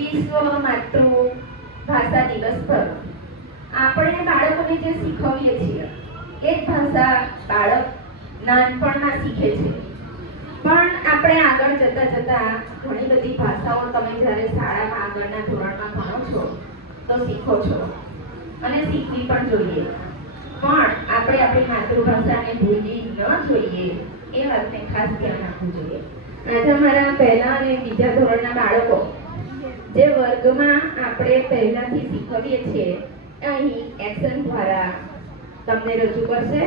વિશ્વ માતૃભાષા દિવસ પર આપણે બાળકોને જે શીખવીએ છીએ એ જ ભાષા બાળક નાનપણમાં શીખે છે. પણ આપણે આગળ જતા ઘણી બધી ભાષાઓ તમે જ્યારે શાળામાં આગળના ધોરણમાં ભણો છો તો શીખો છો અને શીખવી પણ જોઈએ. પણ આપણે આપણી માતૃભાષાને ભૂલવી ન જોઈએ એ વાતને ખાસ ધ્યાન આપવું જોઈએ. આજે અમારા પહેલા અને બીજા ધોરણના બાળકો જે વર્ગમાં આપણે પહેલાથી શીખવીએ છીએ અહીં એક્શન દ્વારા તમને રજૂ કરશે.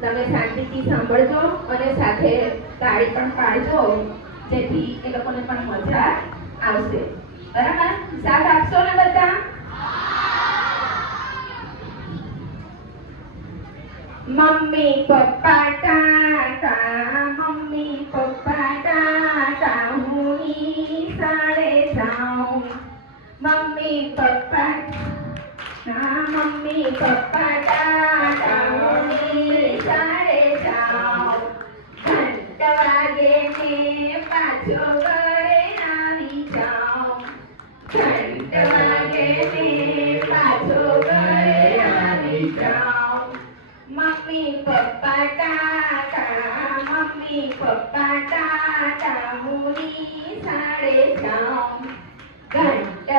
તમે શાંતિથી સાંભળજો અને સાથે તાળી પણ પાડજો જેથી એ લોકોને પણ મજા આવશે. બરાબર? સાથ આપશો ને બધા? Mummy papa Tata, mummy papa Tata, હું નિશાળે જાઉં. Mummy papa mummy papa Tata, હું નિશાળે જાઉં. ઘંટ વાગે ને પાછો ઘરે આવી જાઉં. ઘંટ વાગે ને પાછો ઘરે આવી જાઉં. Mummy papa Tata, mummy papa Tata, હું નિશાળે જાઉં. ઘંટ